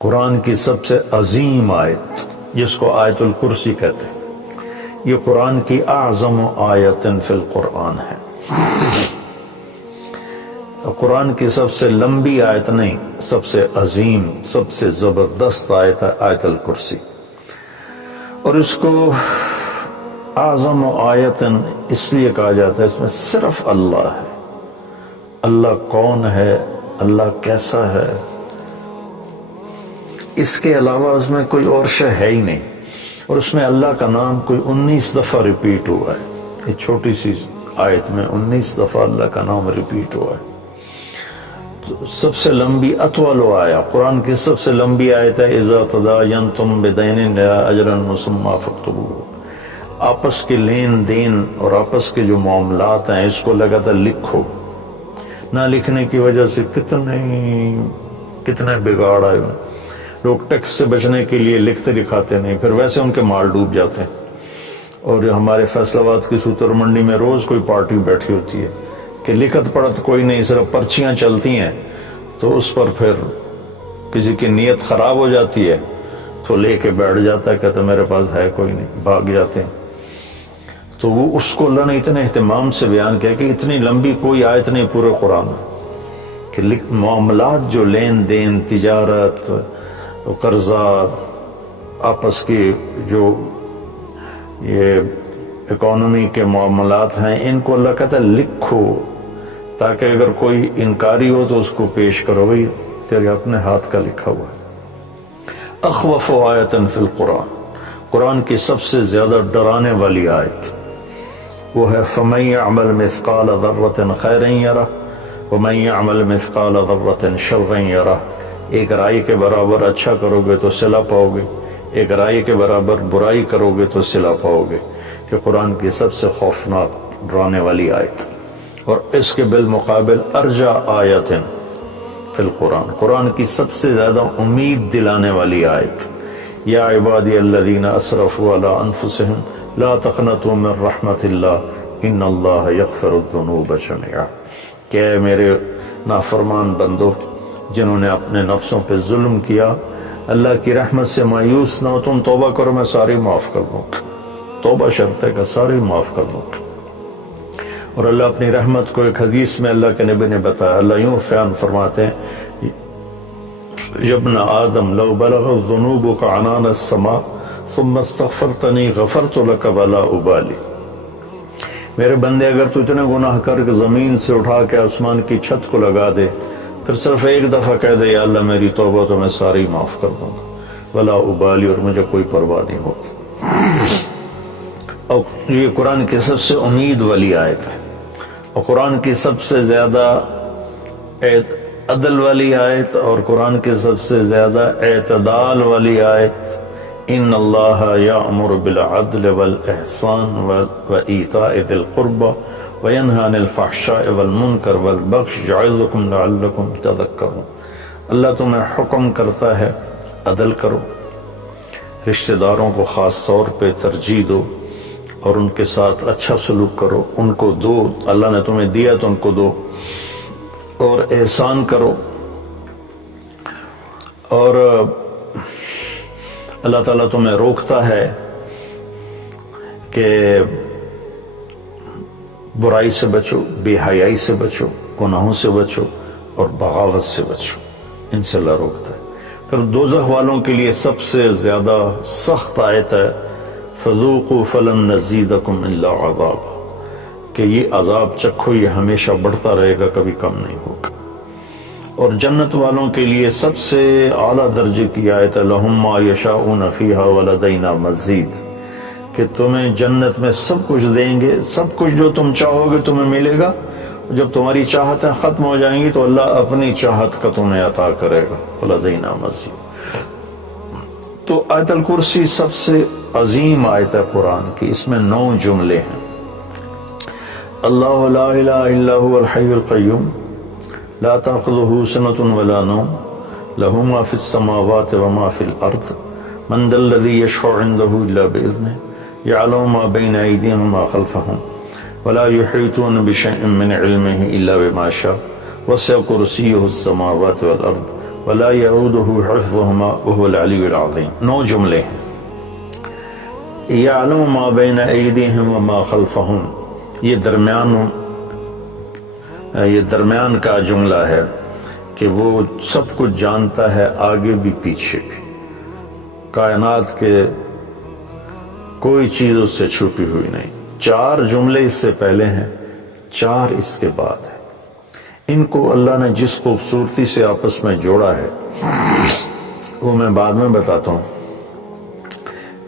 قرآن کی سب سے عظیم آیت جس کو آیت الکرسی کہتے ہیں، یہ قرآن کی اعظم آیت فی القرآن ہے۔ قرآن کی سب سے لمبی آیت نہیں، سب سے عظیم، سب سے زبردست آیت ہے آیت الکرسی، اور اس کو اعظم آیت اس لیے کہا جاتا ہے اس میں صرف اللہ ہے۔ اللہ کون ہے، اللہ کیسا ہے، اس کے علاوہ اس میں کوئی اور شے ہے ہی نہیں، اور اس میں اللہ کا نام کوئی 19 دفعہ ریپیٹ ہوا ہے۔ یہ چھوٹی سی آیت میں 19 دفعہ اللہ کا نام ریپیٹ ہوا ہے۔ تو سب سے لمبی اطول آیا قرآن کی سب سے لمبی آیت ہے اذا تداینتم بدین الی اجل مسمی فاکتبوہ۔ آپس کے لین دین اور آپس کے جو معاملات ہیں اس کو لگاتا لکھو۔ نہ لکھنے کی وجہ سے کتنے بگاڑ آئے ہوئے۔ لوگ ٹیکس سے بچنے کے لیے لکھتے لکھاتے نہیں، پھر ویسے ان کے مال ڈوب جاتے ہیں۔ اور ہمارے فیصل آباد کی سوتر منڈی میں روز کوئی پارٹی بیٹھی ہوتی ہے کہ لکھت پڑھت کوئی نہیں، صرف پرچیاں چلتی ہیں، تو اس پر پھر کسی کی نیت خراب ہو جاتی ہے تو لے کے بیٹھ جاتا ہے، کہتا میرے پاس ہے کوئی نہیں، بھاگ جاتے ہیں۔ تو وہ اس کو اللہ نے اتنے اہتمام سے بیان کیا کہ اتنی لمبی کوئی آیت نہیں پورے قرآن میں کہ معاملات جو لین دین، تجارت، قرضہ، آپس کی جو یہ اکانومی کے معاملات ہیں، ان کو اللہ کہتا ہے لکھو، تاکہ اگر کوئی انکاری ہو تو اس کو پیش کرو، بھئی تیرے اپنے ہاتھ کا لکھا ہوا ہے۔ اخوف آیت فی القرآن، قرآن کی سب سے زیادہ ڈرانے والی آیت وہ ہے فَمَن يَعْمَلْ مِثْقَالَ ذَرَّةٍ خَيْرًا يَرَهُ وَمَن يَعْمَلْ مِثْقَالَ ذَرَّةٍ شَرًّا يَرَهُ۔ ایک رائی کے برابر اچھا کرو گے تو صلہ پاؤ گے، ایک رائی کے برابر برائی کرو گے تو صلہ پاؤ گے۔ کہ قرآن کی سب سے خوفناک ڈرانے والی آیت، اور اس کے بالمقابل ارجا آیت فی القرآن، قرآن کی سب سے زیادہ امید دلانے والی آیت یا عبادی الذین اسرفوا علی انفسہم لا تقنطوا من رحمت اللہ ان اللہ یغفر الذنوب جميعا۔ کہ اے میرے نافرمان بندو جنہوں نے اپنے نفسوں پہ ظلم کیا، اللہ کی رحمت سے مایوس نہ ہو، تم توبہ کرو میں ساری معاف کر دوں گا۔ توبہ شرط ہے کہ ساری معاف کر دوں گا۔ اور اللہ اپنی رحمت کو ایک حدیث میں اللہ کے نبی نے بتایا، اللہ یوں بیان فرماتے ہیں یا ابن آدم لو بلغت ذنوبک عنان السماء ثم استغفرتنی غفرت لک ولا ابالی۔ میرے بندے اگر تو اتنے گناہ کر کے زمین سے اٹھا کے آسمان کی چھت کو لگا دے، پھر صرف ایک دفعہ کہہ دے یا اللہ میری توبہ تو میں ساری معاف کر دوں گا، ولا ابالی، اور مجھے کوئی پرواہ نہیں ہوگی۔ اور یہ قرآن کی سب سے امید والی آیت ہے، اور قرآن کی سب سے زیادہ عدل والی آیت، اور قرآن کی سب سے زیادہ اعتدال والی آیت ان اللہ یأمر بالعدل والاحسان وایتاء ذی القربى وینہی عن الفحشاء والمنکر والبغی یعظکم لعلکم تذکرون۔ اللہ تمہیں حکم کرتا ہے عدل کرو، رشتہ داروں کو خاص طور پہ ترجیح دو، اور ان کے ساتھ اچھا سلوک کرو، ان کو دو، اللہ نے تمہیں دیا تو ان کو دو، اور احسان کرو۔ اور اللہ تعالیٰ تمہیں روکتا ہے کہ برائی سے بچو، بے حیائی سے بچو، گناہوں سے بچو، اور بغاوت سے بچو، ان سے اللہ روکتا ہے۔ پھر دوزخ والوں کے لیے سب سے زیادہ سخت آیت ہے فذوقوا فلن نزیدکم الا عذابا، کہ یہ عذاب چکھو، یہ ہمیشہ بڑھتا رہے گا، کبھی کم نہیں ہوگا۔ اور جنت والوں کے لیے سب سے اعلیٰ درجے کی آیت ہے لہم ما یشاؤون فیہا ولدینا مزید، کہ تمہیں جنت میں سب کچھ دیں گے، سب کچھ جو تم چاہو گے تمہیں ملے گا، جب تمہاری چاہتیں ختم ہو جائیں گی تو اللہ اپنی چاہت کا تمہیں عطا کرے گا، ولدینا مزید۔ تو آیت الکرسی سب سے عظیم آیت ہے قرآن کی، اس میں 9 جملے ہیں۔ اللہ لا الہ الا هو الحی القیوم لا تأخذه سنة ولا نوم له ما في السماوات وما في الأرض من ذا الذي يشفع عنده إلا بإذنه يعلم ما بين أيديهم وما خلفهم ولا يحيطون بشيء من علمه إلا بما شاء وسع كرسيه السماوات والأرض ولا يؤوده حفظهما وهو العلی العظیم. 9 جملے ہیں. یعلم ما بین ایدیہم وما خلفہم، یہ درمیان کا جملہ ہے کہ وہ سب کچھ جانتا ہے، آگے بھی پیچھے بھی. کائنات کے کوئی چیز اس سے چھپی ہوئی نہیں. 4 جملے اس سے پہلے ہیں، 4 اس کے بعد ہیں. ان کو اللہ نے جس خوبصورتی سے آپس میں جوڑا ہے وہ میں بعد میں بتاتا ہوں.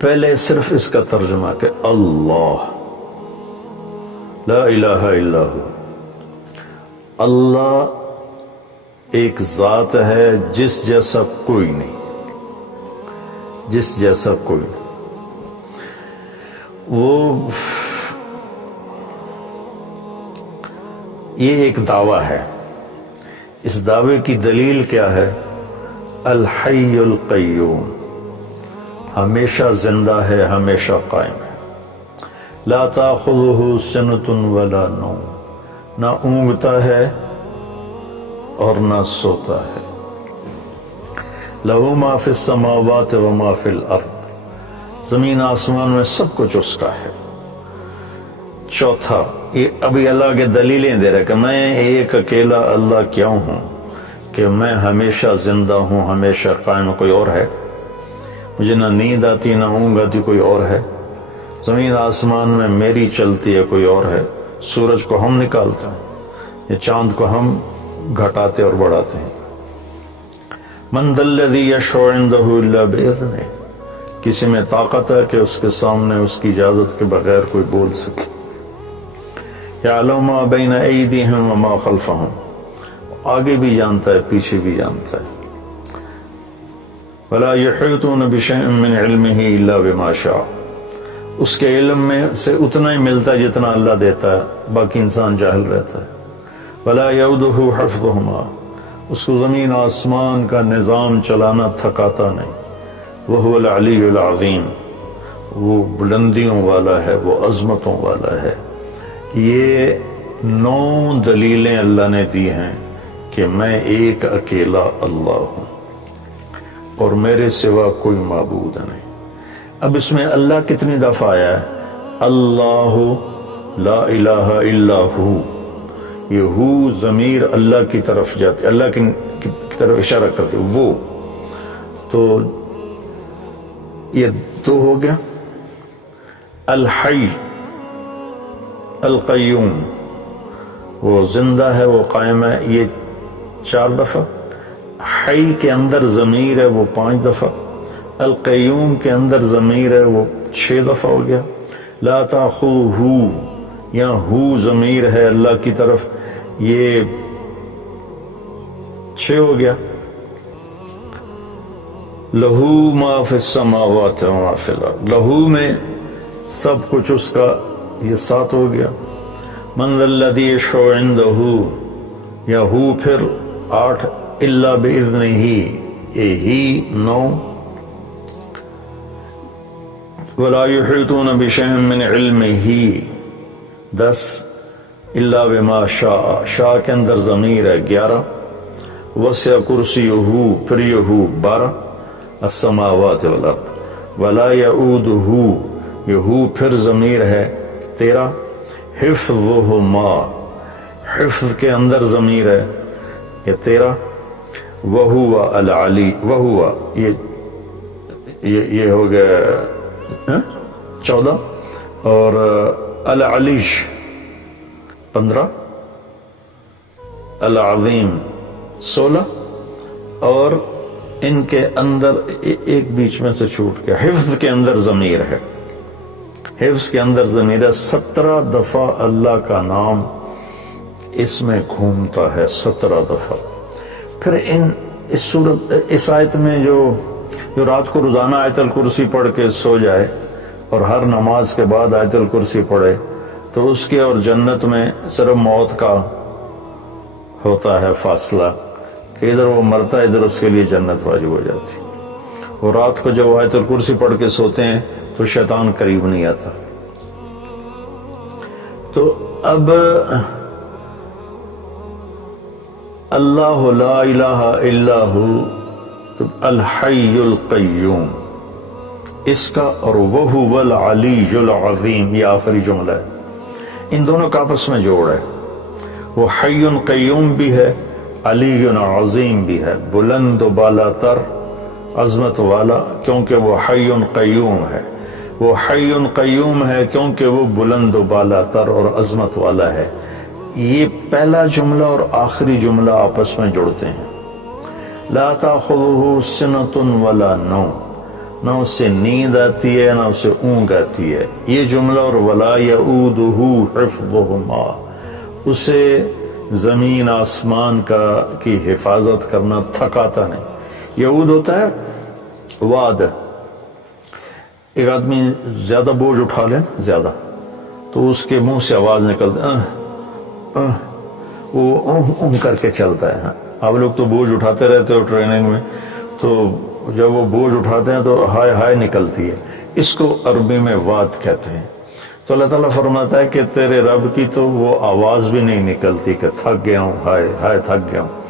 پہلے صرف اس کا ترجمہ کہ اللہ لا الہ الا ہو، اللہ ایک ذات ہے جس جیسا کوئی نہیں، جس جیسا کوئی نہیں. یہ ایک دعویٰ ہے. اس دعوے کی دلیل کیا ہے؟ الحی القیوم، ہمیشہ زندہ ہے، ہمیشہ قائم ہے. لا تاخذہ سنۃ ولا نوم، نہ اونگتا ہے اور نہ سوتا ہے. لہ ما فی السماوات وما فی الارض، زمین آسمان میں سب کچھ اس کا ہے. چوتھا، یہ ابھی اللہ کے دلیلیں دے رہے کہ میں ایک اکیلا اللہ کیوں ہوں، کہ میں ہمیشہ زندہ ہوں، ہمیشہ قائم. کوئی اور ہے؟ مجھے نہ نیند آتی نہ اونگ آتی، کوئی اور ہے؟ زمین آسمان میں میری چلتی ہے، کوئی اور ہے؟ سورج کو ہم نکالتے ہیں، یہ چاند کو ہم گھٹاتے اور بڑھاتے ہیں. من ذا الذی یشفع عندہ الا باذنہ، کسی میں طاقت ہے کہ اس کے سامنے اس کی اجازت کے بغیر کوئی بول سکے. یعلم ما بین ایدیہم وما خلفہم، آگے بھی جانتا ہے، پیچھے بھی جانتا ہے. ولا یحیطون بشیء من علمہ الا بما شاء، اس کے علم میں سے اتنا ہی ملتا ہے جتنا اللہ دیتا ہے، باقی انسان جاہل رہتا ہے. ولا یؤودہ حفظہما، اس کو زمین آسمان کا نظام چلانا تھکاتا نہیں. وہو العلی العظیم، وہ بلندیوں والا ہے، وہ عظمتوں والا ہے. یہ 9 دلیلیں اللہ نے دی ہیں کہ میں ایک اکیلا اللہ ہوں اور میرے سوا کوئی معبود نہیں. اب اس میں اللہ کتنی دفعہ آیا ہے؟ اللہ لا الہ الا ہو. یہ ہو ضمیر اللہ کی طرف جاتی، اللہ کی طرف اشارہ کرتے، وہ. تو یہ 2 ہو گیا. الحی القیوم، وہ زندہ ہے، وہ قائم ہے، یہ 4 دفعہ. حی کے اندر ضمیر ہے، وہ 5 دفعہ. القیوم کے اندر ضمیر ہے، وہ 6 دفعہ ہو گیا. لا تاخذہ، یا ہو ضمیر ہے اللہ کی طرف، یہ 6 ہو گیا. لہو ما فی السماوات وما فی الارض، لہو میں سب کچھ اس کا، یہ 7 ہو گیا. من ذا الذی یشفع عندہ، یا ہو پھر 8. الا باذنہ، یہ ہی 9. ولا یحیطون بشیء من علمہ 10. الا بما شاء، شاء کے اندر ضمیر ہے 11. وسع کرسیہ، پھر یہ 12. السماوات والارض. ولا یؤودہ، یہ پھر ضمیر ہے 13. حفظہما، حفظ کے اندر ضمیر ہے یہ 13. وہو العلی، وہو یہ ہو گیا 14. اور العلیش 15. العظیم 16. اور ان کے اندر ایک بیچ میں سے چھوٹ گیا، حفظ کے اندر ضمیر ہے، حفظ کے اندر ضمیر ہے. 17 دفعہ اللہ کا نام اس میں گھومتا ہے، 17 دفعہ. پھر اس آیت میں جو رات کو روزانہ آیت الکرسی پڑھ کے سو جائے اور ہر نماز کے بعد آیت الکرسی پڑھے، تو اس کے اور جنت میں صرف موت کا ہوتا ہے فاصلہ، کہ ادھر وہ مرتا ہے، ادھر اس کے لیے جنت واجب ہو جاتی. اور رات کو جب آیت الکرسی پڑھ کے سوتے ہیں تو شیطان قریب نہیں آتا. تو اب اللہ لا الہ الا ہو الحی القیوم اس کا، اور وہو العلی العظیم یہ آخری جملہ ہے، ان دونوں کا آپس میں جوڑ ہے۔ وہ حی قیوم بھی ہے، علی عظیم بھی ہے، بلند و بالا تر، عظمت والا، کیونکہ وہ حی قیوم ہے۔ وہ حی قیوم ہے کیونکہ وہ بلند و بالا تر اور عظمت والا ہے۔ یہ پہلا جملہ اور آخری جملہ آپس میں جڑتے ہیں۔ لا تاخذہ سنۃ ولا نوم، نہ اس سے نیند آتی ہے نہ اس سے اونگ آتی ہے۔ یہ جملہ اور ولا یؤودہ حفظہما، اسے زمین آسمان کی حفاظت کرنا تھکاتا نہیں۔ یعود ہوتا ہے واد، ایک آدمی زیادہ بوجھ اٹھا لے زیادہ تو اس کے منہ سے آواز نکلتی، وہ کر کے چلتا ہے۔ آپ لوگ تو بوجھ اٹھاتے رہتے ہو ٹریننگ میں، تو جب وہ بوجھ اٹھاتے ہیں تو ہائے ہائے نکلتی ہے، اس کو عربی میں واد کہتے ہیں۔ تو اللہ تعالیٰ فرماتا ہے کہ تیرے رب کی تو وہ آواز بھی نہیں نکلتی کہ تھک گیا ہوں، ہائے ہائے تھک گیا ہوں۔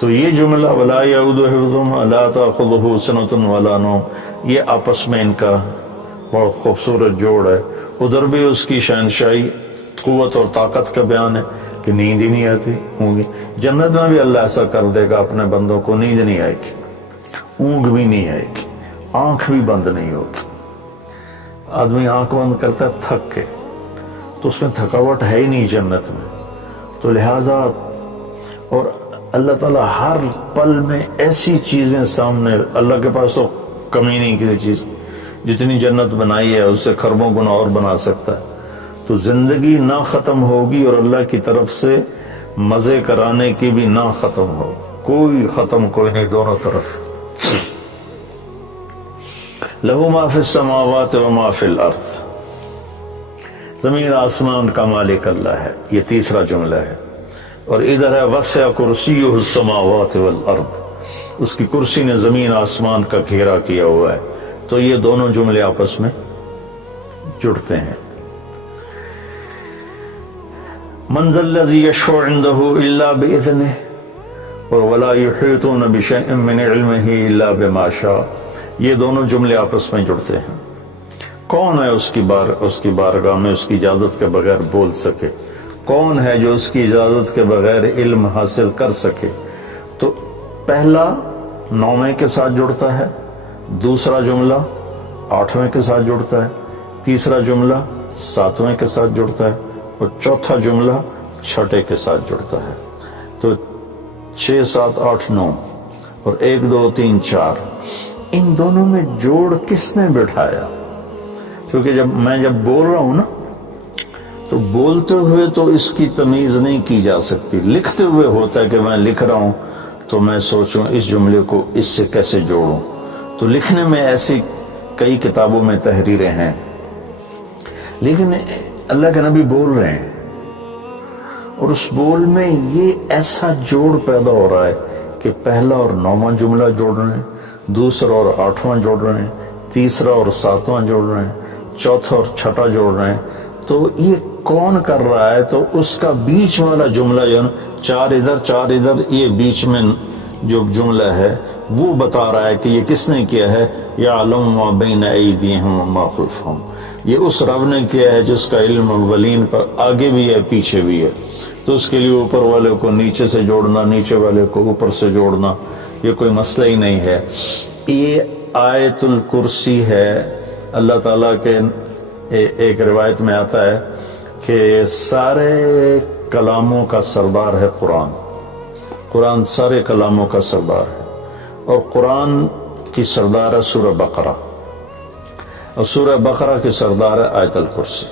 تو یہ جملہ ولا یعودہ حفظہما لا تاخذہ سنۃ ولا نوم، یہ آپس میں ان کا بہت خوبصورت جوڑ ہے۔ ادھر بھی اس کی شہنشاہی، قوت اور طاقت کا بیان ہے کہ نیند ہی نہیں آتی، اونگ۔ جنت میں بھی اللہ ایسا کر دے گا اپنے بندوں کو، نیند نہیں آئے گی، اونگ بھی نہیں آئے گی، آنکھ بھی بند نہیں ہوگی۔ آدمی آنکھ بند کرتا ہے تھک کے، تو اس میں تھکاوٹ ہے ہی نہیں جنت میں۔ تو لہٰذا اور اللہ تعالیٰ ہر پل میں ایسی چیزیں سامنے، اللہ کے پاس تو کمی نہیں کسی چیز، جتنی جنت بنائی ہے اس سے خربوں گنا اور بنا سکتا ہے۔ تو زندگی نہ ختم ہوگی اور اللہ کی طرف سے مزے کرانے کی بھی نہ ختم ہو، کوئی ختم کوئی نہیں، دونوں طرف۔ لہو ما فی السماوات و ما فی الارض، زمین آسمان کا مالک اللہ ہے، یہ تیسرا جملہ ہے۔ اور ادھر ہے وسع کرسیہ السماوات والارض، اس کی کرسی نے زمین آسمان کا گھیرا کیا ہوا ہے۔ تو یہ دونوں جملے آپس میں جڑتے ہیں۔ من ذا الذی یشفع عندہ الا باذنہ اور ولا یحیطون بشیء من علمہ الا بما شاء، یہ دونوں جملے آپس میں جڑتے ہیں۔ کون ہے اس کی بارگاہ میں اس کی اجازت کے بغیر بول سکے؟ کون ہے جو اس کی اجازت کے بغیر علم حاصل کر سکے؟ تو پہلا 9ویں کے ساتھ جڑتا ہے، دوسرا جملہ 8ویں کے ساتھ جڑتا ہے، تیسرا جملہ 7ویں کے ساتھ جڑتا ہے، اور چوتھا جملہ 6 کے ساتھ جڑتا ہے۔ تو 6 7 8 9 اور 1 2 3 4، ان دونوں میں جوڑ کس نے بٹھایا؟ کیونکہ جب بول رہا ہوں نا، تو بولتے ہوئے تو اس کی تمیز نہیں کی جا سکتی، لکھتے ہوئے ہوتا ہے کہ میں لکھ رہا ہوں تو میں سوچوں اس جملے کو اس سے کیسے جوڑوں۔ تو لکھنے میں ایسی کئی کتابوں میں تحریریں ہیں، لیکن اللہ کے نبی بول رہے ہیں اور اس بول میں یہ ایسا جوڑ پیدا ہو رہا ہے کہ پہلا اور 9واں جملہ جوڑ رہے ہیں، دوسرا اور 8واں جوڑ رہے ہیں، تیسرا اور 7واں جوڑ رہے ہیں، چوتھا اور 6 جوڑ رہے ہیں۔ تو یہ کون کر رہا ہے؟ تو اس کا بیچ والا جملہ جو 4 ادھر 4 ادھر، یہ بیچ میں جو جملہ ہے وہ بتا رہا ہے کہ یہ کس نے کیا ہے۔ یعلم ما بین ایدیہم وما خلفہم، یہ اس رب نے کیا ہے جس کا علم اولین پر آگے بھی ہے پیچھے بھی ہے۔ تو اس کے لیے اوپر والے کو نیچے سے جوڑنا، نیچے والے کو اوپر سے جوڑنا، یہ کوئی مسئلہ ہی نہیں ہے۔ یہ آیت الکرسی ہے۔ اللہ تعالیٰ کے ایک روایت میں آتا ہے کہ سارے کلاموں کا سردار ہے قرآن، قرآن سارے کلاموں کا سردار ہے، اور قرآن کی سردار ہے سورہ بقرہ، اور سورہ بقرہ کی سردار ہے آیت الکرسی۔